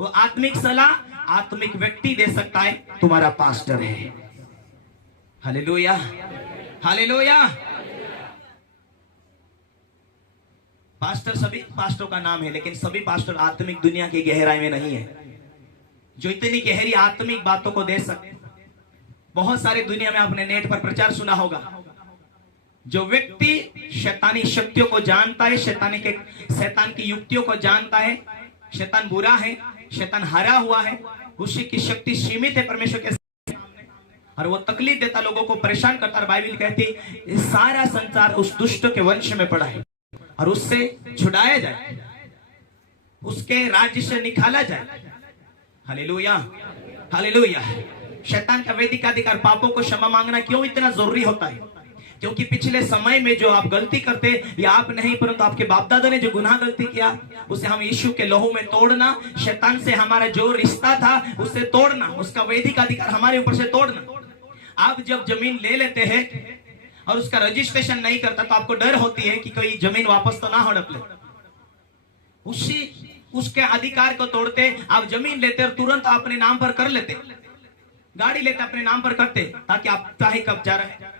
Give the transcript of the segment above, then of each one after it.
वो आत्मिक सलाह आत्मिक व्यक्ति दे सकता है, तुम्हारा पास्टर है। Hallelujah, hallelujah. पास्टर सभी पास्टरों का नाम है, लेकिन सभी पास्टर आत्मिक दुनिया की गहराई में नहीं है जो इतनी गहरी आत्मिक बातों को दे सकते। बहुत सारे दुनिया में आपने नेट पर प्रचार सुना होगा, जो व्यक्ति शैतानी शक्तियों को जानता है, शैतान की युक्तियों को जानता है, शैतान बुरा है, शैतान हारा हुआ है, उसी की शक्ति सीमित है परमेश्वर के सामने, और वो तकलीफ देता, लोगों को परेशान करता। और बाइबल कहती सारा संसार उस दुष्ट के वंश में पड़ा है और उससे छुड़ाया जाए, उसके राज्य से निकाला जाए। Hallelujah, hallelujah. शैतान का वैदिक अधिकार, पापों को क्षमा मांगना क्यों इतना जरूरी होता है? क्योंकि पिछले समय में जो आप गलती करते, या आप नहीं परंतु आपके बाप दादा ने जो गुनाह गलती किया, उसे हम यीशु के लहू में तोड़ना, शैतान से हमारा जो रिश्ता था उसे तोड़ना, उसका वैदिक अधिकार हमारे ऊपर से तोड़ना। आप जब जमीन ले लेते हैं और उसका रजिस्ट्रेशन नहीं करता, तो आपको डर होती है कि कोई जमीन वापस तो ना हड़प ले। उसके अधिकार को तोड़ते आप जमीन लेते और तुरंत अपने नाम पर कर लेते, गाड़ी लेते अपने नाम पर करते, ताकि आप चाहे कब्जा रहे।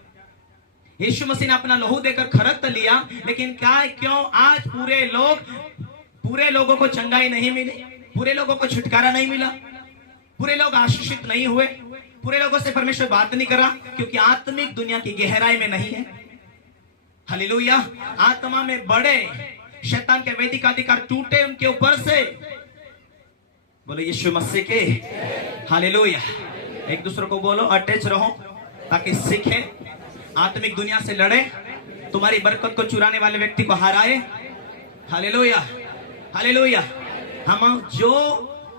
यीशु मसीह ने अपना लहू देकर खरीद तो लिया, लेकिन क्यों आज पूरे लोगों को चंगाई नहीं मिली, पूरे लोगों को छुटकारा नहीं मिला, पूरे लोग आशीषित नहीं हुए, पूरे लोगों से परमेश्वर बात नहीं कर रहा? क्योंकि आत्मिक दुनिया की गहराई में नहीं है। हालेलुया। आत्मा में बड़े शैतान के वैदिक अधिकार टूटे उनके ऊपर से। बोलो यीशु मसीह के हालेलुया। एक दूसरे को बोलो अटैच रहो, ताकि सीखे, आत्मिक दुनिया से लड़े, तुम्हारी बरकत को चुराने वाले व्यक्ति को हराए। Hallelujah, hallelujah. हम जो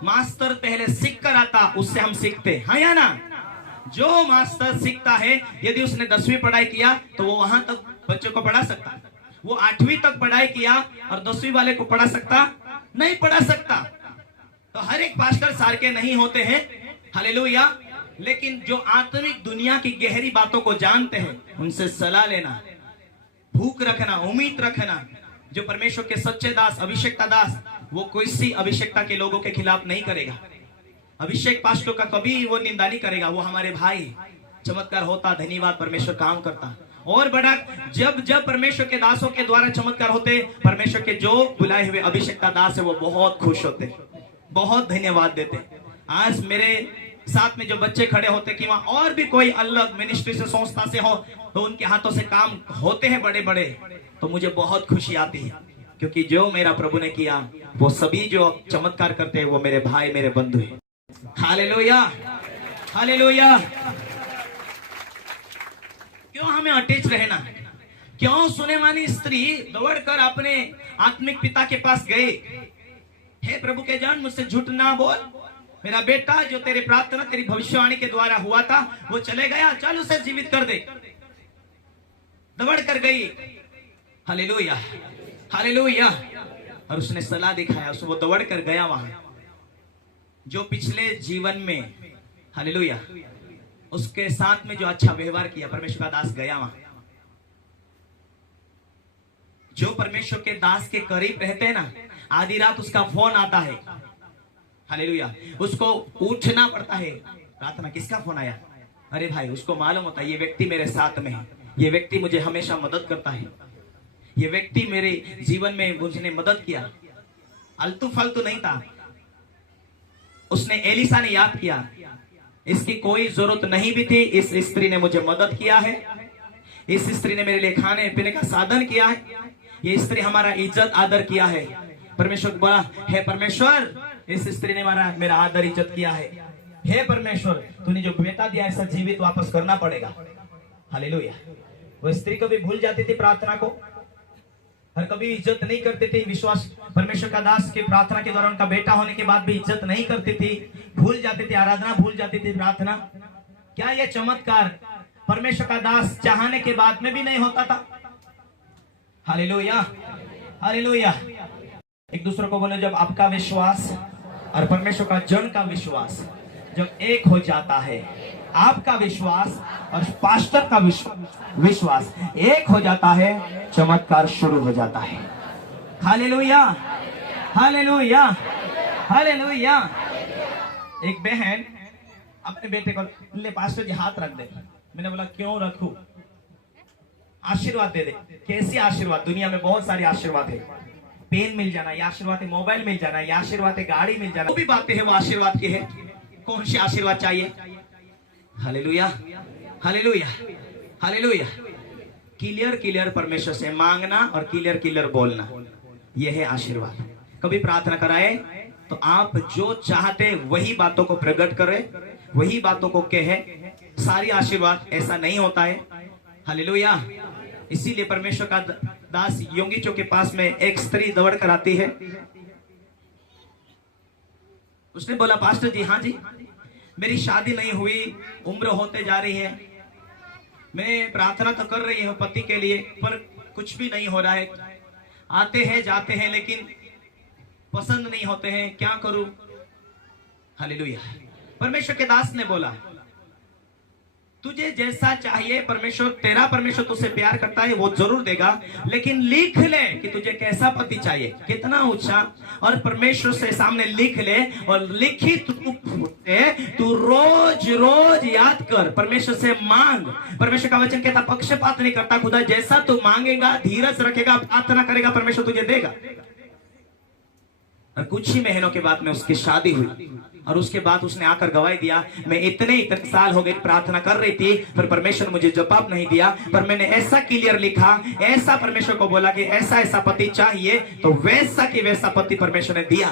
मास्टर पहले सीख कर आता उससे हम सीखते, हाँ या ना? जो मास्टर सीखता है, यदि उसने 10वीं पढ़ाई किया तो वो वहां तक बच्चों को पढ़ा सकता, वो 8वीं तक पढ़ाई किया और 10वीं वाले को पढ़ा सकता नहीं, पढ़ा सकता। तो हर एक पास्टर सार के नहीं होते हैं। हालेलुया। लेकिन जो आत्मिक दुनिया की गहरी बातों को जानते हैं, उनसे सलाह लेना, भूख रखना, उम्मीद रखना। जो परमेश्वर के सच्चे दास, अभिषेकता दास, वो किसी अभिषेकता के लोगों के खिलाफ नहीं करेगा। अभिषेक पास्टरों का कभी वो निंदा नहीं करेगा। वो हमारे भाई, चमत्कार होता, धन्यवाद, परमेश्वर काम करता। और बड़ा जब परमेश्वर के दासों के द्वारा चमत्कार होते, परमेश्वर के जो बुलाए हुए अभिषेकता दास है वो बहुत खुश होते, बहुत धन्यवाद देते। आज मेरे साथ में जो बच्चे खड़े होते कि वहां और भी कोई अलग मिनिस्ट्री से, संस्था से हो, तो उनके हाथों से काम होते हैं बड़े बड़े, तो मुझे बहुत खुशी आती है। क्योंकि जो मेरा प्रभु ने किया, वो सभी जो चमत्कार करते हैं वो मेरे भाई, मेरे बंधु हैं। Hallelujah, hallelujah. क्यों हमें अटैच रहना? क्यों सुनेमानी स्त्री दौड़कर अपने आत्मिक पिता के पास गए, हे प्रभु के जन, मुझसे झूठ ना बोल, मेरा बेटा जो तेरे प्रार्थना, तेरी भविष्यवाणी के द्वारा हुआ था वो चले गया, चल उसे जीवित कर दे। दौड़ कर गई। Hallelujah, hallelujah. और उसने सलाह दिखाया, वो दौड़ कर गया वहां। जो पिछले जीवन में, हालेलुया, उसके साथ में जो अच्छा व्यवहार किया, परमेश्वर का दास गया वहां। जो परमेश्वर के दास के करीब रहते हैं ना, आधी रात उसका फोन आता है, हालेलुया, उसको उठना पड़ता है। प्रार्थना, किसका फोन आया? अरे भाई, उसको मालूम होता है ये व्यक्ति मेरे साथ में है, ये व्यक्ति मुझे हमेशा मदद करता है, ये व्यक्ति मेरे जीवन में मुझे मदद किया, आलतू फालतू नहीं था। उसने एलिसा ने याद किया, इसकी कोई जरूरत नहीं भी थी, इस स्त्री ने मुझे मदद किया है, इस स्त्री ने मेरे लिए खाने पीने का साधन किया है, ये स्त्री हमारा इज्जत आदर किया है। परमेश्वर बोला, हे परमेश्वर, इस स्त्री ने मेरा आदर इज्जत किया है, हे परमेश्वर, तूने जो बेटा दिया ऐसा जीवित वापस करना पड़ेगा। हालेलुया। वो स्त्री कभी भूल जाती थी प्रार्थना को, और कभी इज्जत नहीं करती थी। विश्वास, परमेश्वर का दास के प्रार्थना के द्वारा उनका बेटा होने के बाद भी इज्जत नहीं करती थी, भूल जाती थी, आराधना भूल जाती थी, प्रार्थना। क्या ये चमत्कार परमेश्वर का दास चाहने के बाद में भी नहीं होता था? Hallelujah, hallelujah. एक दूसरे को बोले, जब आपका विश्वास और परमेश्वर का जन का विश्वास जब एक हो जाता है, आपका विश्वास और पास्टर का विश्वास एक हो जाता है, चमत्कार शुरू हो जाता है। Hallelujah, hallelujah, hallelujah. एक बहन अपने बेटे को, ले पास्टर जी हाथ रख दे। मैंने बोला क्यों रखूं, आशीर्वाद दे दे। कैसी आशीर्वाद? दुनिया में बहुत सारे आशीर्वाद है। पेन मिल जाना ये आशीर्वाद है, मोबाइल मिल जाना ये आशीर्वाद है, गाड़ी मिल जाना, वो भी बातें हैं वो आशीर्वाद की है। कौन सी आशीर्वाद चाहिए? Hallelujah, hallelujah, hallelujah. Clear clear परमेश्वर से मांगना और क्लियर क्लियर बोलना, यह है आशीर्वाद। कभी प्रार्थना कराए तो आप जो चाहते वही बातों को प्रकट करें, वही बातों को कहे। सारी आशीर्वाद ऐसा नहीं होता है। हालेलुया। इसीलिए परमेश्वर का दास योंगिचो के पास में एक स्त्री दौड़ कर आती है। उसने बोला पास्टर जी, हाँ जी, मेरी शादी नहीं हुई, उम्र होते जा रही है, मैं प्रार्थना तो कर रही हूँ पति के लिए, पर कुछ भी नहीं हो रहा है। आते हैं जाते हैं लेकिन पसंद नहीं होते हैं, क्या करूं? हालेलुया। परमेश्वर के दास ने बोला तुझे जैसा चाहिए, परमेश्वर तुझसे प्यार करता है, वो जरूर देगा, लेकिन लिख ले कि तुझे कैसा पति चाहिए। कितना ऊंचा! और परमेश्वर से सामने लिख ले, और लिखित तू रोज रोज याद कर, परमेश्वर से मांग। परमेश्वर का वचन कहता पक्षपात नहीं करता, खुदा जैसा तू मांगेगा, धीरज रखेगा, प्रार्थना करेगा, परमेश्वर तुझे देगा। और कुछ ही महीनों के बाद में उसकी शादी हुई, और उसके बाद उसने आकर गवाही दिया, मैं इतने साल हो गए प्रार्थना कर रही थी, पर परमेश्वर मुझे जवाब नहीं दिया, पर मैंने ऐसा क्लियर लिखा, ऐसा परमेश्वर को बोला कि ऐसा ऐसा पति चाहिए, तो वैसा कि वैसा पति परमेश्वर ने दिया।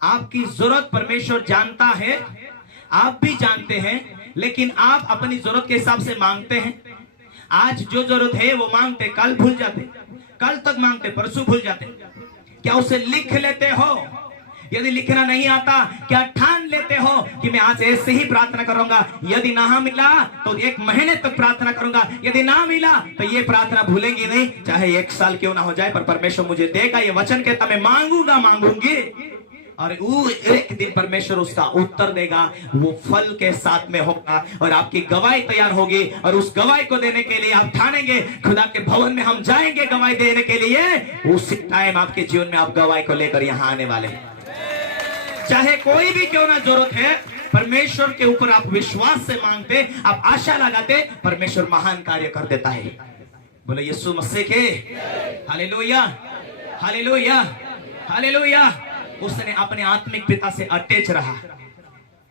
आपकी जरूरत परमेश्वर जानता है, आप भी जानते हैं, लेकिन आप अपनी जरूरत के हिसाब से मांगते हैं। आज जो जरूरत है वो मांगते, कल भूल जाते, कल तक मांगते, परसों भूल जाते। क्या उसे लिख लेते हो? यदि लिखना नहीं आता, क्या ठान लेते हो कि मैं आज ऐसे ही प्रार्थना करूंगा, यदि ना मिला तो 1 महीने तक प्रार्थना करूंगा, यदि ना मिला तो ये प्रार्थना भूलेंगी नहीं, चाहे 1 साल क्यों ना हो जाए, पर परमेश्वर मुझे देगा। ये वचन कहता मैं मांगूंगा, मांगूंगी, और एक दिन परमेश्वर उसका उत्तर देगा, वो फल के साथ में होगा, और आपकी गवाही तैयार होगी, और उस गवाही को देने के लिए आप ठानेंगे, खुदा के भवन में हम जाएंगे गवाही देने के लिए। उसी टाइम आपके जीवन में आप गवाही को लेकर यहाँ आने वाले, चाहे कोई भी क्यों ना जरूरत है, परमेश्वर के ऊपर आप विश्वास से मांगते, आप आशा लगाते, परमेश्वर महान कार्य कर देता है। बोले यीशु मसीह के हालेलुया, हालेलुया, हालेलुया। उसने अपने आत्मिक पिता से अटैच रहा,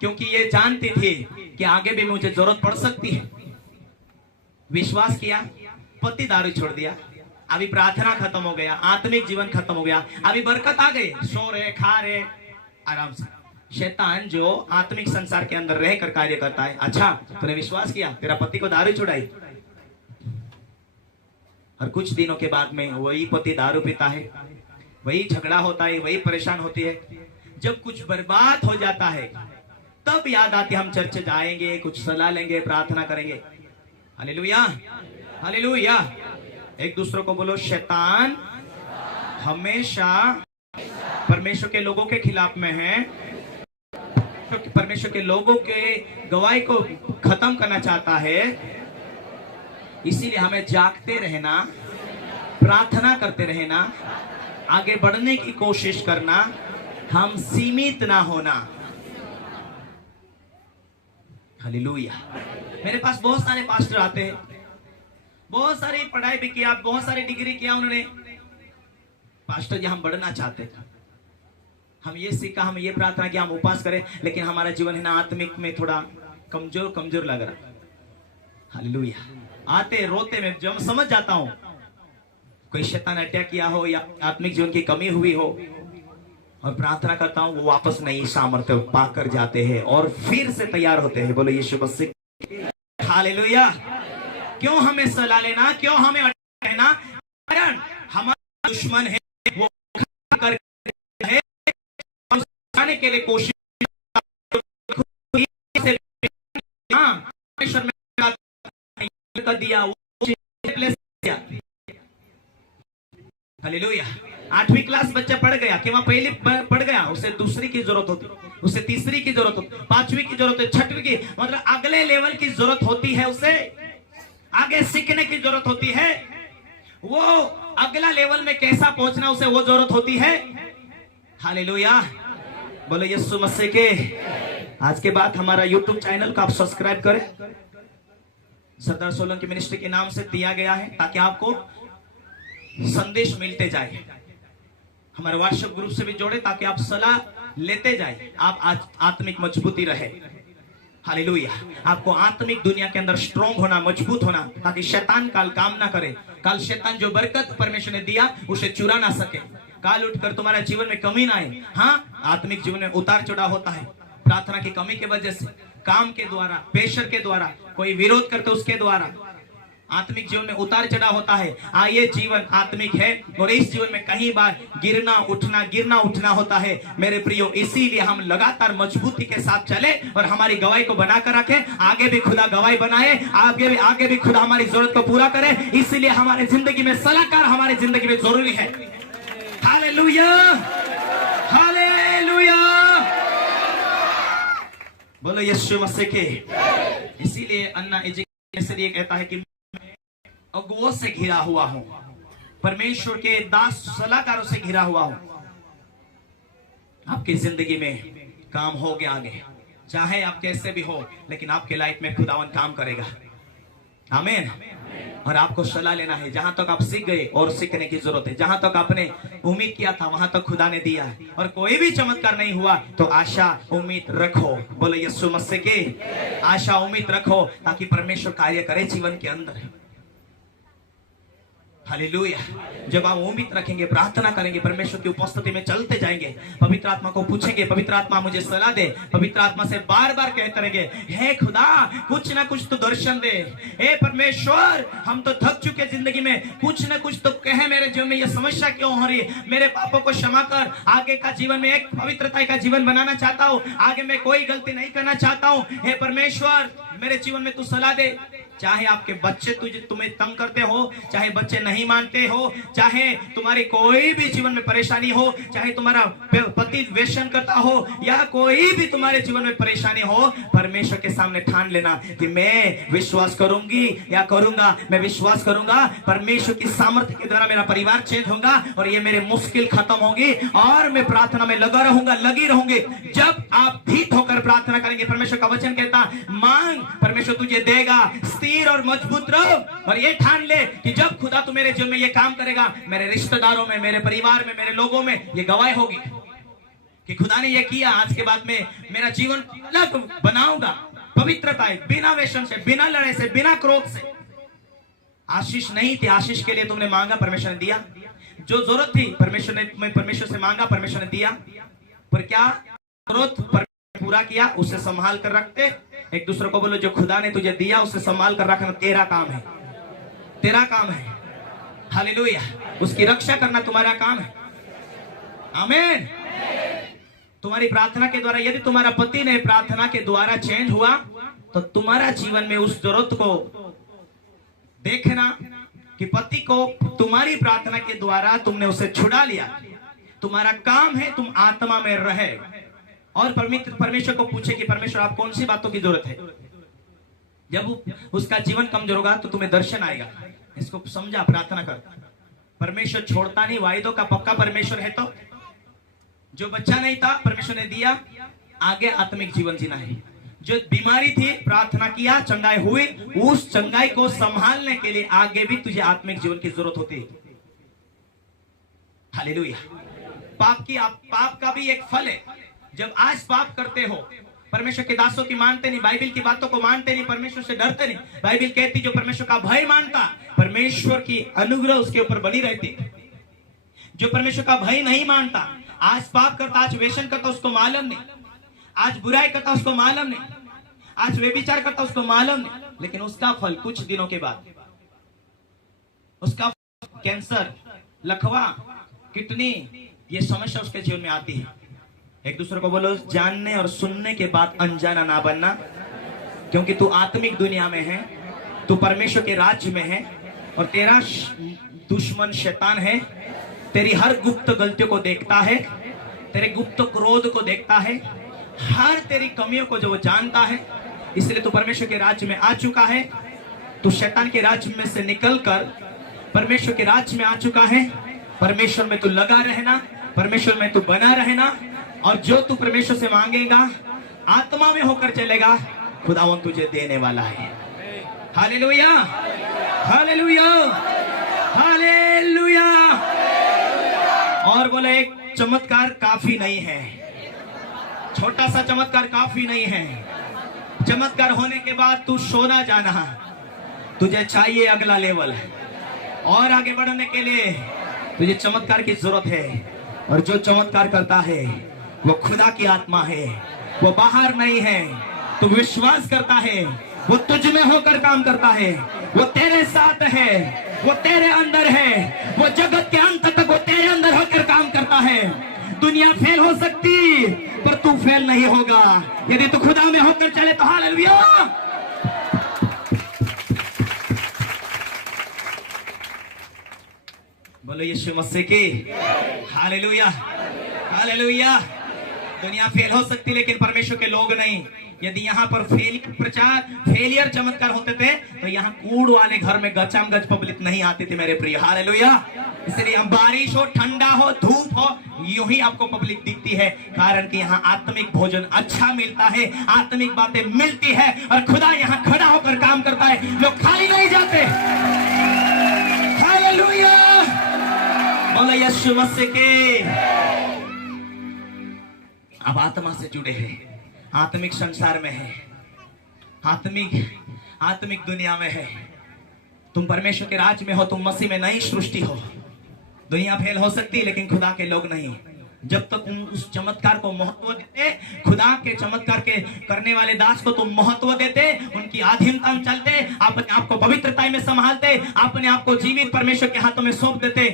क्योंकि ये जानती थी कि आगे भी मुझे जरूरत पड़ सकती है। विश्वास किया, पति दारू छोड़ दिया, अभी प्रार्थना खत्म हो गया, आत्मिक जीवन खत्म हो गया, अभी बरकत आ गई, सो रहे, खा रहे आराम से। शैतान जो आत्मिक संसार के अंदर रहकर कार्य करता है, अच्छा तूने विश्वास किया, तेरा पति को दारू छुड़ाई, और कुछ दिनों के बाद में वही पति दारू पीता है, वही झगड़ा होता है, वही परेशान होती है। जब कुछ बर्बाद हो जाता है तब याद आती, हम चर्च जाएंगे, कुछ सलाह लेंगे, प्रार्थना करेंगे। Hallelujah, hallelujah. एक दूसरे को बोलो, शैतान हमेशा परमेश्वर के लोगों के खिलाफ में है, परमेश्वर के लोगों के गवाही को खत्म करना चाहता है। इसीलिए हमें जागते रहना, प्रार्थना करते रहना, आगे बढ़ने की कोशिश करना, हम सीमित ना होना। हालेलुया। मेरे पास बहुत सारे पास्टर आते हैं, बहुत सारी पढ़ाई भी किया, बहुत सारी डिग्री किया उन्होंने, पास्टर जी हम बढ़ना चाहते थे, हम ये सीखा, हम ये प्रार्थना किया, हम उपवास करें, लेकिन हमारा जीवन है ना आत्मिक में थोड़ा कमजोर कमजोर लग रहा। हालेलुया। आते रोते में जब समझ जाता हूं कोई शैतान अटैक किया हो या आत्मिक जीवन की कमी हुई हो, और प्रार्थना करता हूं, वो वापस नई सामर्थ्य पाकर जाते हैं और फिर से तैयार होते हैं। बोलो यीशु मसीह हालेलुया। क्यों हमें सलाह लेना, क्यों हमें रहना? कारण हमारा दुश्मन है, वो है आने के लिए कोशिश कर दिया, हालेलुया। 8वीं क्लास बच्चा पढ़ गया कि वहां पहले पढ़ गया, उसे दूसरी की जरूरत होती, उसे तीसरी की जरूरत होती, 5वीं की जरूरत है, 6वीं की, मतलब अगले लेवल की जरूरत होती है, उसे आगे सीखने की जरूरत होती है, वो अगला लेवल में कैसा पहुंचना उसे वो जरूरत होती है। हालेलुया, बोलो यीशु मसीह के। आज के बाद हमारा यूट्यूब चैनल को आप सब्सक्राइब करें। सरदार सोलंकी मिनिस्ट्री के नाम से दिया गया है ताकि आपको संदेश मिलते जाए। हमारे व्हाट्सएप ग्रुप से भी जोड़े ताकि आप सलाह लेते जाए, आप आत्मिक मजबूती रहे। हालेलुया, आपको आत्मिक दुनिया के अंदर स्ट्रॉन्ग होना, मजबूत होना, ताकि शैतान काल काम ना करे। काल शैतान जो बरकत परमेश्वर ने दिया उसे चुरा ना सके। काल उठकर तुम्हारा जीवन में कमी ना आए। हाँ, आत्मिक जीवन में उतार चढ़ाव होता है प्रार्थना की कमी की वजह से, काम के द्वारा, प्रेशर के द्वारा, कोई विरोध करते उसके द्वारा आत्मिक जीवन में उतार चढ़ाव होता है। ये जीवन आत्मिक है और इस जीवन में कई बार गिरना उठना होता है मेरे प्रियो। इसीलिए हम लगातार मजबूती के साथ चले और हमारी गवाही को बनाकर रखें। आगे भी खुदा गवाही बनाए, आगे भी खुदा हमारी जरूरत को पूरा करे। इसीलिए हमारे जिंदगी में सलाहकार हमारे जिंदगी में जरूरी है। हालेलुया, हालेलुया, बोलो यीशु मसीह के। इसीलिए अन्ना इसलिए कहता है कि अगुओं से घिरा हुआ हूं, परमेश्वर के दास सलाहकारों से घिरा हुआ हूं। आपकी जिंदगी में काम हो गया आगे, चाहे आप कैसे भी हो, लेकिन आपके लाइफ में खुदावन काम करेगा। आमीन। और आपको सलाह लेना है। जहां तक आप सीख गए और सीखने की जरूरत है। जहां तक आपने उम्मीद किया था वहां तक खुदा ने दिया है। और कोई भी चमत्कार नहीं हुआ तो आशा उम्मीद रखो। बोलो यीशु मसीह के। आशा उम्मीद रखो ताकि परमेश्वर कार्य करे जीवन के अंदर। हालेलुया। जब आप उम्मीद रखेंगे, प्रार्थना करेंगे, परमेश्वर की उपस्थिति में चलते जाएंगे, पवित्र आत्मा को पूछेंगे, पवित्र आत्मा मुझे सलाह दे, पवित्र आत्मा से बार बार कहते रहेंगे, हे खुदा कुछ ना कुछ तो दर्शन दे। हे परमेश्वर, हम तो थक चुके जिंदगी में, कुछ ना कुछ तो कहे मेरे जीवन में ये समस्या क्यों हो रही है। मेरे पापों को क्षमा कर। आगे का जीवन में एक पवित्रता का जीवन बनाना चाहता हूँ। आगे मैं कोई गलती नहीं करना चाहता हूँ। हे परमेश्वर, मेरे जीवन में तू सलाह दे। चाहे आपके बच्चे तुम्हें तंग करते हो, चाहे बच्चे नहीं मानते हो, चाहे तुम्हारी कोई भी जीवन में परेशानी हो, चाहे तुम्हारा पति व्यसन करता हो, या कोई भी तुम्हारे जीवन में परेशानी हो, परमेश्वर के सामने ठान लेना कि मैं विश्वास करूंगी या करूंगा। मैं विश्वास करूंगा परमेश्वर की सामर्थ्य के द्वारा मेरा परिवार चेंज होगा और ये मेरे मुश्किल खत्म होगी और मैं प्रार्थना में लगा रहूंगा, लगी रहूंगी। जब आप भीत होकर प्रार्थना करेंगे, परमेश्वर का वचन कहता मांग, परमेश्वर तुझे देगा। स्थिर और मजबूत रहो और ये ठान ले कि जब खुदा तू मेरे जीवन में ये काम करेगा, मेरे रिश्तेदारों में, मेरे परिवार में, मेरे लोगों में ये गवाही होगी कि खुदा ने ये किया। आज के बाद में मेरा जीवन अलग बनाऊंगा, पवित्रता है, बिना व्यसन से, बिना लड़ाई से, बिना क्रोध से। आशीष नहीं थी, आशीष के लिए तुमने मांगा, परमेश्वर ने दिया। जो जरूरत थी परमेश्वर ने, तुम्हें परमेश्वर से मांगा, परमेश्वर ने दिया। पर क्या जरूरत पूरा किया, उसे संभाल कर रखते। एक दूसरे को बोलो, जो खुदा ने तुझे दिया उसे संभाल कर रखना तेरा काम है, तेरा काम है। हालेलुया। उसकी रक्षा करना तुम्हारा काम है। आमीन। तुम्हारी प्रार्थना के द्वारा, यदि तुम्हारा पति ने प्रार्थना के द्वारा चेंज हुआ तो तुम्हारा जीवन में उस जरूरत को देखना कि पति को तुम्हारी प्रार्थना के द्वारा तुमने उसे छुड़ा लिया। तुम्हारा काम है तुम आत्मा में रहे और परमेश्वर को पूछे कि परमेश्वर आप कौन सी बातों की जरूरत है। जब उसका जीवन कमजोर होगा तो तुम्हें दर्शन आएगा। इसको समझा, प्रार्थना कर। परमेश्वर छोड़ता नहीं, वायदों का पक्का परमेश्वर है। तो जो बच्चा नहीं था परमेश्वर ने दिया, आगे आत्मिक जीवन जीना है। जो बीमारी थी प्रार्थना किया, चंगाई हुई, उस चंगाई को संभालने के लिए आगे भी तुझे आत्मिक जीवन की जरूरत होती है। हालेलुया। पाप का भी एक फल है। जब आज पाप करते हो, परमेश्वर के दासों की मानते नहीं, बाइबल की बातों को मानते नहीं, परमेश्वर से डरते नहीं। बाइबल कहती जो परमेश्वर का भय मानता, परमेश्वर की अनुग्रह उसके ऊपर बनी रहती। जो परमेश्वर का भय नहीं मानता, आज पाप करता, आज व्यसन करता, उसको मालूम नहीं, आज बुराई करता, उसको मालूम नहीं, आज व्यभिचार करता, उसको मालूम नहीं, लेकिन उसका फल कुछ दिनों के बाद, उसका कैंसर, लकवा, किडनी, ये समस्या उसके जीवन में आती है। एक दूसरे को बोलो, जानने और सुनने के बाद अनजाना ना बनना, क्योंकि तू आत्मिक दुनिया में है, तू परमेश्वर के राज्य में है और तेरा दुश्मन शैतान है। तेरी हर गुप्त गलतियों को देखता है, तेरे गुप्त क्रोध को देखता है, हर तेरी कमियों को जो वो जानता है। इसलिए तू परमेश्वर के राज्य में आ चुका है। तू शैतान के राज्य में से निकलकर परमेश्वर के राज्य में आ चुका है। परमेश्वर में तू लगा रहना, परमेश्वर में तू बना रहना, और जो तू परमेश्वर से मांगेगा, आत्मा में होकर चलेगा, खुदावन तुझे देने वाला है। Hallelujah, hallelujah, hallelujah. और बोले एक चमत्कार काफी नहीं है, छोटा सा चमत्कार काफी नहीं है। चमत्कार होने के बाद तू सोना जाना, तुझे चाहिए अगला लेवल, और आगे बढ़ने के लिए तुझे चमत्कार की जरूरत है। और जो चमत्कार करता है वो खुदा की आत्मा है, वो बाहर नहीं है। तू विश्वास करता है, वो तुझ में होकर काम करता है, वो तेरे साथ है, वो तेरे अंदर है, वो जगत के अंत तक वो तेरे अंदर होकर काम करता है। दुनिया फेल हो सकती पर तू फेल नहीं होगा यदि तू खुदा में होकर चले तो। हालेलुया। बोलो यीशु मसीह की हालेलुया, हालेलुया। दुनिया फेल हो सकती लेकिन परमेश्वर के लोग नहीं। यदि यहाँ पर फेलियर चमत्कार होते थे तो यहाँ कूड़ वाले घर में गचम गच पब्लिक नहीं आती थी मेरे प्रिय। हालेलुया। इसलिए हम बारिश हो, ठंडा हो, धूप हो, यूं ही आपको पब्लिक दिखती है, कारण कि यहाँ आत्मिक भोजन अच्छा मिलता है, आत्मिक बातें मिलती है, और खुदा यहाँ खड़ा होकर काम करता है। लोग खाली नहीं जाते। हालेलुया। बोलो यीशु मसीह के। अब आत्मा से जुड़े हैं, आत्मिक संसार में है, आत्मिक दुनिया में है। तुम परमेश्वर के राज में हो, तुम मसीह में नई सृष्टि हो। दुनिया फेल हो सकती लेकिन खुदा के लोग नहीं। जब तक तुम उस चमत्कार को महत्व देते, खुदा के चमत्कार के करने वाले दास को तुम महत्व देते, उनकी अधीनता में चलते, अपने आप को पवित्रता में संभालते, अपने आप को जीवित परमेश्वर के हाथों में सौंप देते।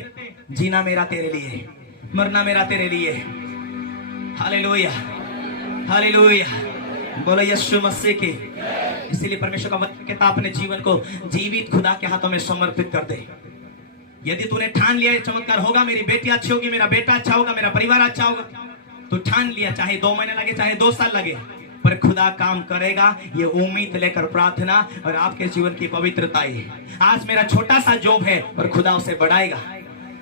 जीना मेरा तेरे लिए, मरना मेरा तेरे लिए। Hallelujah, hallelujah. बोलो यीशु मसीह के। इसीलिए परमेश्वर का वचन कहता अपने जीवन को जीवित खुदा के हाथों में समर्पित कर दे। यदि तूने ठान लिया चमत्कार होगा, मेरी बेटी अच्छी होगी, मेरा बेटा अच्छा होगा, मेरा परिवार अच्छा होगा, तो ठान लिया, चाहे 2 महीने लगे, चाहे 2 साल लगे, पर खुदा काम करेगा। ये उम्मीद लेकर प्रार्थना और आपके जीवन की पवित्रता है। आज मेरा छोटा सा जॉब है और खुदा उसे बढ़ाएगा।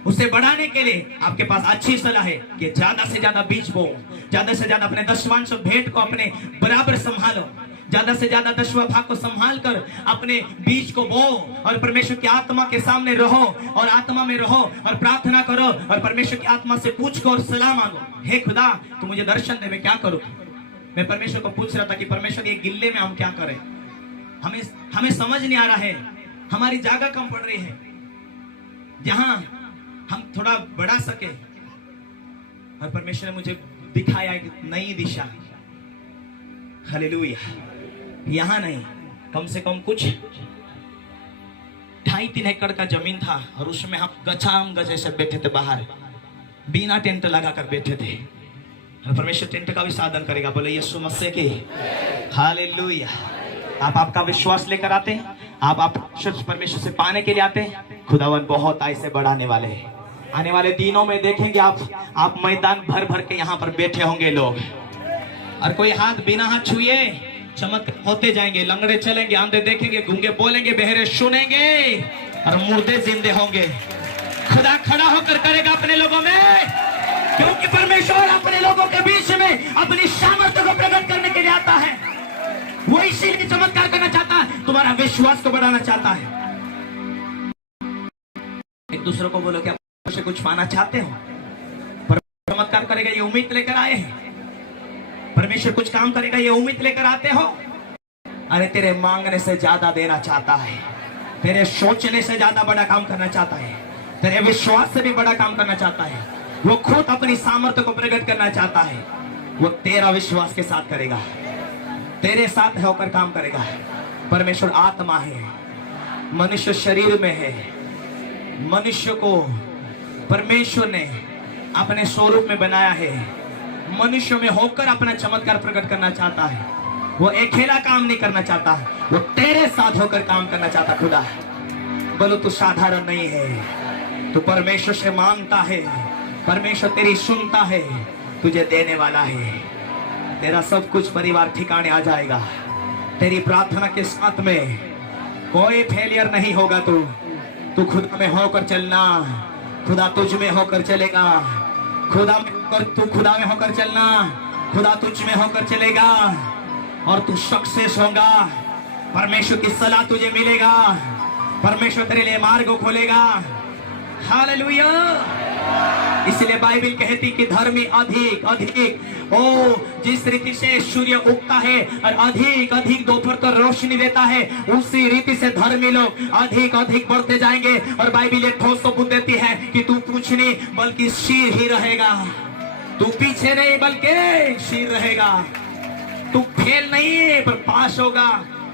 उसे बढ़ाने के लिए आपके पास अच्छी सलाह है कि ज्यादा से ज्यादा बीज बो, ज्यादा से ज्यादा अपने दशमांश भेंट को अपने बराबर संभालो, ज्यादा से ज्यादा 10वां भाग को संभाल कर अपने बीज को बो, और परमेश्वर की आत्मा के सामने रहो और आत्मा में रहो और प्रार्थना करो और परमेश्वर की आत्मा से पूछ और सलाह मांगो। हे खुदा, तू मुझे दर्शन दे, मैं क्या करूं। मैं परमेश्वर को पूछ रहा था कि परमेश्वर ये गिल्ले में हम क्या करें, हमें समझ नहीं आ रहा है, हमारी जगह कम पड़ रही है जहां हम थोड़ा बढ़ा सके। और परमेश्वर ने मुझे दिखाया एक नई दिशा। हालेलुया। यहां नहीं, कम से कम कुछ 2.5-3 एकड़ का जमीन था और उसमें हम गचाम गज ऐसे बैठे थे, बाहर बिना टेंट लगाकर बैठे थे। और परमेश्वर टेंट का भी साधन करेगा। बोले यीशु मसीह की हालेलुया। आप आपका विश्वास लेकर आते हैं, आप परमेश्वर से पाने के लिए आते हैं, खुदावन बहुत ऐसे बढ़ाने वाले हैं। आने वाले दिनों में देखेंगे आप मैदान भर भर के यहाँ पर बैठे होंगे लोग, और कोई हाथ बिना हाथ छुए चमत्कार होते जाएंगे। लंगड़े चलेंगे, आंधे देखेंगे, गूंगे बोलेंगे, बहरे सुनेंगे, और मुर्दे जिंदे होंगे। खुदा खड़ा होकर करेगा अपने लोगों में, क्योंकि परमेश्वर अपने लोगों के बीच में अपनी सामर्थ्य को प्रकट करने के लिए आता है। वो इसीलिए चमत्कार करना चाहता है, तुम्हारा विश्वास को बढ़ाना चाहता है। एक दूसरे को बोलो, क्या से कुछ पाना चाहते हो? परमेश्वर चमत्कार करेगा ये उम्मीद लेकर आए हैं। परमेश्वर कुछ काम करेगा ये उम्मीद लेकर आते हो। अरे तेरे मांगने से ज्यादा देना चाहता है, तेरे सोचने से ज्यादा बड़ा काम करना चाहता है, तेरे विश्वास से भी बड़ा काम करना चाहता है। वो खुद अपनी सामर्थ्य को प्रकट करना चाहता है। वो तेरा विश्वास के साथ करेगा, तेरे साथ होकर काम करेगा। परमेश्वर आत्मा है, मनुष्य शरीर में है। मनुष्य को परमेश्वर ने अपने स्वरूप में बनाया है, मनुष्य में होकर अपना चमत्कार प्रकट करना चाहता है। वो अकेला काम नहीं करना चाहता, वो तेरे साथ होकर काम करना चाहता। खुदा बोलो, तू साधारण नहीं है, तू परमेश्वर से मांगता है, परमेश्वर तेरी सुनता है, तुझे देने वाला है। तेरा सब कुछ परिवार ठिकाने आ जाएगा। तेरी प्रार्थना के साथ में कोई फेलियर नहीं होगा। तू खुदा में होकर चलना, खुदा तुझ में होकर चलेगा। खुदा में होकर, तू खुदा में होकर चलना, खुदा तुझ में होकर चलेगा और तू सक्सेस होगा। परमेश्वर की सलाह तुझे मिलेगा, परमेश्वर तेरे लिए मार्ग खोलेगा। हालेलुया। इसलिए बाइबल कहती कि धर्मी अधिक अधिक, ओ जिस रीति से सूर्य उगता है और अधिक अधिक दोपहर तक रोशनी देता है, उसी रीति से धर्मी लोग अधिक अधिक बढ़ते जाएंगे। और बाइबल एक ठोस सबूत देती है कि तू कुछ नहीं बल्कि शीर ही रहेगा, तू पीछे नहीं बल्कि शीर रहेगा। तू फेल नहीं पर पास होगा,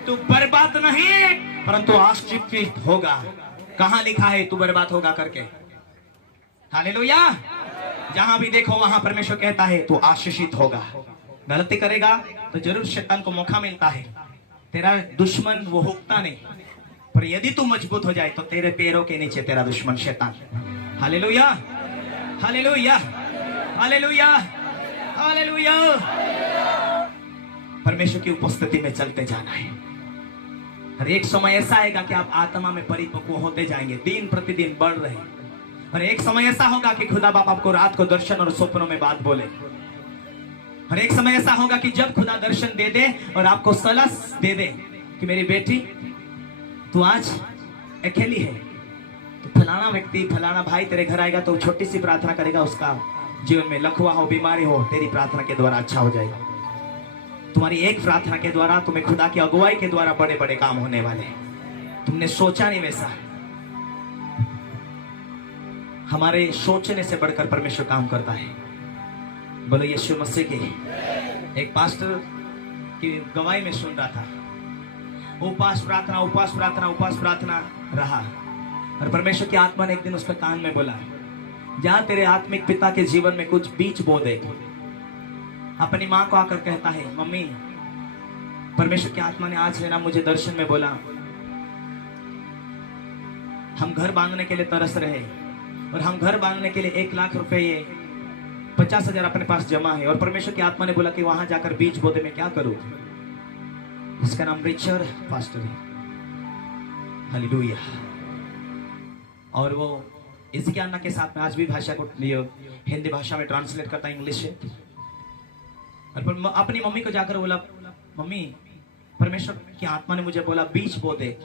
तू बर्बाद नहीं परंतु आशीषित होगा। कहां लिखा है तू बर्बाद होगा करके? हालेलुया। जहां भी देखो वहां परमेश्वर कहता है तू आशीषित होगा। गलती करेगा तो जरूर शैतान को मौका मिलता है, तेरा दुश्मन वो हुकता नहीं, पर यदि तू मजबूत हो जाए तो तेरे पैरों के नीचे तेरा दुश्मन शैतान। Hallelujah, hallelujah, hallelujah, hallelujah. परमेश्वर की उपस्थिति में चलते जाना है। और एक समय ऐसा आएगा कि आप आत्मा में परिपक्व होते जाएंगे, दिन प्रतिदिन बढ़ रहे। और एक समय ऐसा होगा कि खुदा बाप आपको रात को दर्शन और स्वप्नों में बात बोले। और एक समय ऐसा होगा कि जब खुदा दर्शन दे दे और आपको सलाह दे दे कि मेरी बेटी तू आज अकेली है, तो फलाना व्यक्ति फलाना भाई तेरे घर आएगा तो छोटी सी प्रार्थना करेगा, उसका जीवन में लकवा हो बीमारी हो तेरी प्रार्थना के द्वारा अच्छा हो जाएगा। तुम्हारी एक प्रार्थना के द्वारा तुम्हें खुदा की अगुवाई के द्वारा बड़े बड़े काम होने वाले। तुमने सोचा नहीं वैसा। हमारे सोचने से बढ़कर परमेश्वर काम करता है। बोलो यीशु मसीह की। एक पास्टर की गवाही में सुन रहा था, उपवास प्रार्थना उपवास प्रार्थना उपवास प्रार्थना रहा, और परमेश्वर की आत्मा ने एक दिन उसके कान में बोला, जहां तेरे आत्मिक पिता के जीवन में कुछ बीज बो दे। अपनी माँ को आकर कहता है, मम्मी परमेश्वर की आत्मा ने आज है ना मुझे दर्शन में बोला, हम घर बांधने के लिए तरस रहे और हम घर बांधने के लिए 1 लाख रुपए 50,000 अपने पास जमा है, और परमेश्वर की आत्मा ने बोला कि वहां जाकर बीज बो दे। मैं क्या करूं? इसका नाम रिचर्ड पास्टर है। हालेलुया। और वो इसकी आत्मा के साथ में आज भी भाषा को हिंदी भाषा में ट्रांसलेट करता है, इंग्लिश से। और अपनी मम्मी को जाकर बोला, मम्मी परमेश्वर की आत्मा ने मुझे बोला बीज बो दे।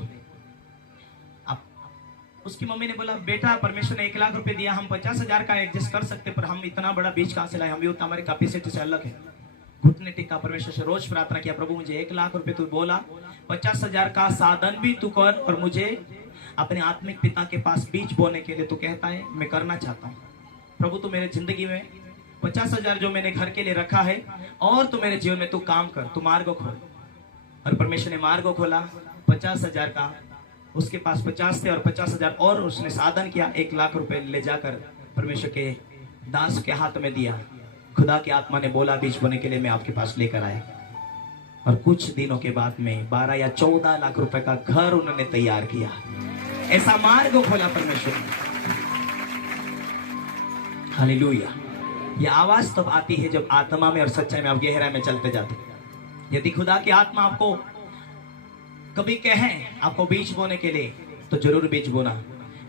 उसकी मम्मी ने बोला, बेटा परमेश्वर ने 1 लाख रुपए दिया, हम 50,000 का एडजस्ट कर सकते, पर हम इतना बड़ा बीज कहां से लाए? हम भी उतना हमारी कैपेसिटी से अलग है। घुटने टिका परमेश्वर से रोज प्रार्थना किया, प्रभु मुझे 1 लाख रुपए तू बोला, 50,000 का साधन भी तू कर, और मुझे अपने आत्मिक पिता के पास बीज बोने के लिए तू कहता है, मैं करना चाहता हूँ। प्रभु तू मेरे जिंदगी में 50,000 जो मैंने घर के लिए रखा है, और तू मेरे जीवन में तू काम कर, तू मार्ग खोल। और परमेश्वर ने मार्ग खोला। 50,000 का उसके पास 50 थे और 50,000 और उसने साधन किया। 1 लाख रुपए ले जाकर परमेश्वर के दास के हाथ में दिया। खुदा की आत्मा ने बोला बीज बोने के लिए मैं आपके पास लेकर आया, और कुछ दिनों के बाद में 12 या 14 लाख रुपए का घर उन्होंने तैयार किया। ऐसा मार्ग खोला परमेश्वर। हालेलुया। यह आवाज तब आती है जब आत्मा में और सच्चाई में आप गहराई में चलते जाते। यदि खुदा की आत्मा आपको कभी कहे आपको बीज बोने के लिए, तो जरूर बीज बोना,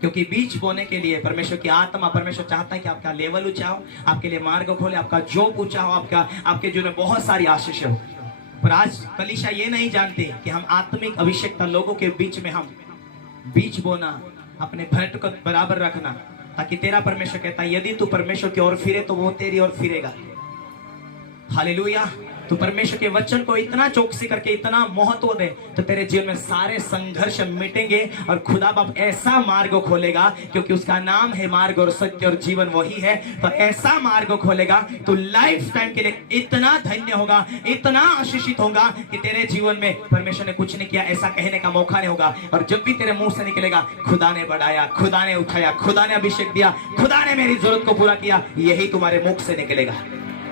क्योंकि बीज बोने के लिए परमेश्वर की आत्मा, परमेश्वर चाहता है कि आपका लेवल ऊंचा हो, आपके लिए मार्ग खोले, आपका जॉब ऊंचा हो, आपके जीवन में बहुत सारी आशीष हो। पर आज कलीसिया ये नहीं जानते कि हम आत्मिक अभिषेकता लोगों के बीच में हम बीज बोना, अपने भेंट को बराबर रखना, ताकि तेरा परमेश्वर कहता है यदि तू परमेश्वर की ओर फिरे तो वो तेरी ओर फिरेगा। हालेलुया। तो परमेश्वर के वचन को इतना चौकसी करके इतना महत्व दे तो तेरे जीवन में सारे संघर्ष मिटेंगे, और खुदा बाप ऐसा मार्ग खोलेगा, क्योंकि उसका नाम है मार्ग और सत्य और जीवन वही है। तो ऐसा मार्ग खोलेगा तो लाइफ टाइम के लिए इतना धन्य होगा, इतना आशीषित होगा कि तेरे जीवन में परमेश्वर ने कुछ नहीं किया ऐसा कहने का मौका नहीं होगा। और जब भी तेरे मुंह से निकलेगा खुदा ने बढ़ाया, खुदा ने उठाया, खुदा ने अभिषेक दिया, खुदा ने मेरी जरूरत को पूरा किया, यही तुम्हारे मुख से निकलेगा।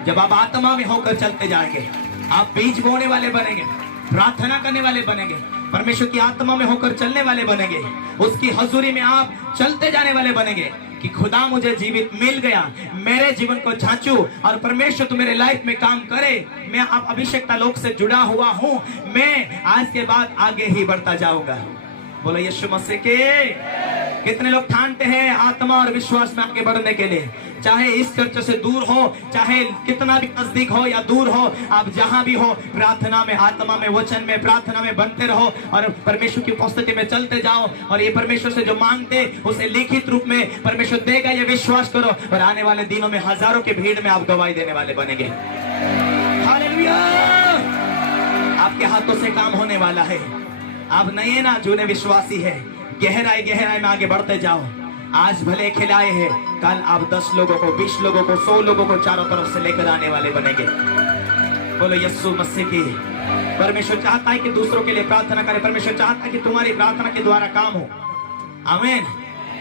जब आप आत्मा में होकर चलते जाएंगे, आप बीज बोने वाले बनेंगे, प्रार्थना करने वाले बनेंगे, परमेश्वर की आत्मा में होकर चलने वाले बनेंगे, उसकी हजूरी में आप चलते जाने वाले बनेंगे कि खुदा मुझे जीवित मिल गया, मेरे जीवन को जांचू और परमेश्वर तो मेरे लाइफ में काम करे। मैं आप अभिषेकता लोक से जुड़ा हुआ हूं, मैं आज के बाद आगे ही बढ़ता जाऊंगा। बोलो यीशु मसीह के। कितने लोग ठानते हैं आत्मा और विश्वास में आगे बढ़ने के लिए? चाहे इस चर्च से दूर हो, चाहे कितना भी नजदीक हो या दूर हो, आप जहां भी हो, प्रार्थना में, आत्मा में, वचन में, प्रार्थना में बनते रहो और परमेश्वर की उपस्थिति में चलते जाओ। और ये परमेश्वर से जो मांगते उसे लिखित रूप में परमेश्वर देगा, ये विश्वास करो। और आने वाले दिनों में हजारों की भीड़ में आप गवाही देने वाले बनेंगे। हालेलुया! आपके हाथों से काम होने वाला है। आप नए ना जूने विश्वासी है, गहराई गहराई में आगे बढ़ते जाओ। आज भले खिलाए हैं, कल आप 10 लोगों को, 20 लोगों को, 100 लोगों को चारों तरफ से लेकर आने वाले बनेंगे। बोलो यीशु मसीह की। परमेश्वर चाहता है कि दूसरों के लिए प्रार्थना करें। परमेश्वर चाहता है कि तुम्हारी प्रार्थना के द्वारा काम हो। आमीन।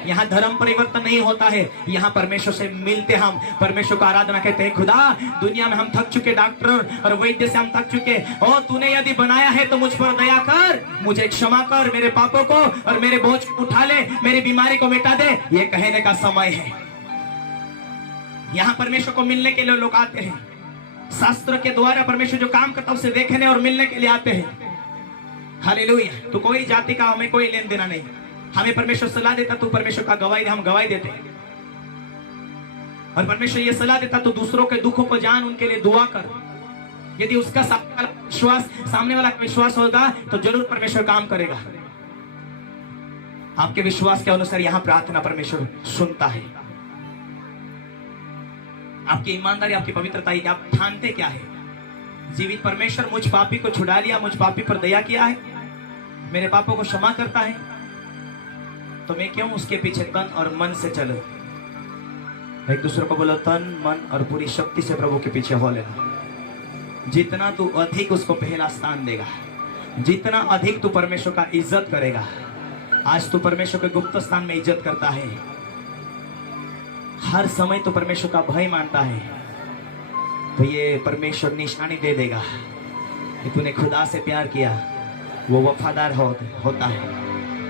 यहाँ धर्म परिवर्तन नहीं होता है, यहाँ परमेश्वर से मिलते हम, परमेश्वर को आराधना कहते हैं। खुदा, दुनिया में हम थक चुके, डॉक्टर और वैद्य से हम थक चुके। ओ तूने यदि बनाया है तो मुझ पर दया कर, मुझे क्षमा कर, मेरे पापों को और मेरे बोझ को उठा ले, मेरी बीमारी को मिटा दे। ये कहने का समय है। यहाँ परमेश्वर को मिलने के लिए लोग आते हैं। शास्त्र के द्वारा परमेश्वर जो काम करता है उसे देखने और मिलने के लिए आते हैं। हालेलुया। तो कोई जाति का हमें कोई लेन देना नहीं। हमें परमेश्वर सलाह देता तो परमेश्वर का गवाही, हम गवाही देते। और परमेश्वर ये सलाह देता तो दूसरों के दुखों को जान, उनके लिए दुआ कर। यदि उसका सामने वाला विश्वास होगा तो जरूर परमेश्वर काम करेगा। आपके विश्वास के अनुसार यहाँ प्रार्थना परमेश्वर सुनता है। आपकी ईमानदारी, आपकी पवित्रता, आप ठानते क्या है? जीवित परमेश्वर मुझ पापी को छुड़ा लिया, मुझ पापी पर दया किया है, मेरे पापों को क्षमा करता है, तो मैं क्यों उसके पीछे तन और मन से चलूं? एक दूसरे को बोलो, तन मन और पूरी शक्ति से प्रभु के पीछे हो लेना। जितना तू अधिक उसको पहला स्थान देगा, जितना अधिक तू परमेश्वर का इज्जत करेगा। आज तू परमेश्वर के गुप्त स्थान में इज्जत करता है, हर समय तो परमेश्वर का भय मानता है, तो ये परमेश्वर निशानी दे देगा कि तूने खुदा से प्यार किया। वो वफादार होता है,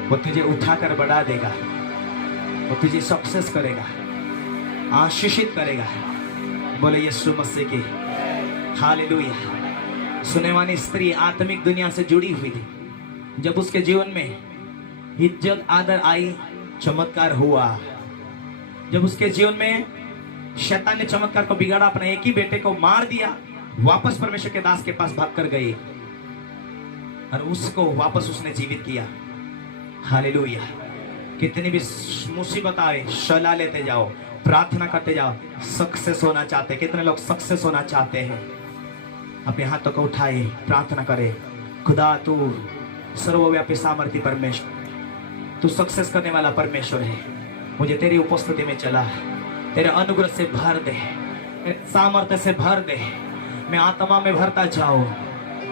वो तुझे उठाकर बढ़ा देगा, वो तुझे सक्सेस करेगा, आशीषित करेगा। बोले यीशु मसीह की। हालेलुया। सुनेवानी स्त्री आत्मिक दुनिया से जुड़ी हुई थी। जब उसके जीवन में इज्जत आदर आई, चमत्कार हुआ। जब उसके जीवन में शैतान ने चमत्कार को बिगाड़ा, अपने एक ही बेटे को मार दिया, वापस परमेश्वर के दास के पास भाग कर गई और उसको वापस उसने जीवित किया। हालेलुया। कितनी भी मुसीबत आए, सलाह लेते जाओ, प्रार्थना करते जाओ। सक्सेस होना चाहते, कितने लोग सक्सेस होना चाहते हैं? अपने हाथों को उठाए, प्रार्थना करे। खुदा तू सर्वव्यापी सामर्थ्य परमेश्वर, तू सक्सेस करने वाला परमेश्वर है। मुझे तेरी उपस्थिति में चला, तेरे अनुग्रह से भर दे, सामर्थ्य से भर दे। मैं आत्मा में भरता जाऊं,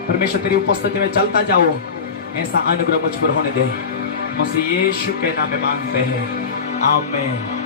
परमेश्वर तेरी उपस्थिति में चलता जाऊं। ऐसा अनुग्रह मुझ पर होने दे। मसीह यीशु के नाम में मांगते हैं, आमीन।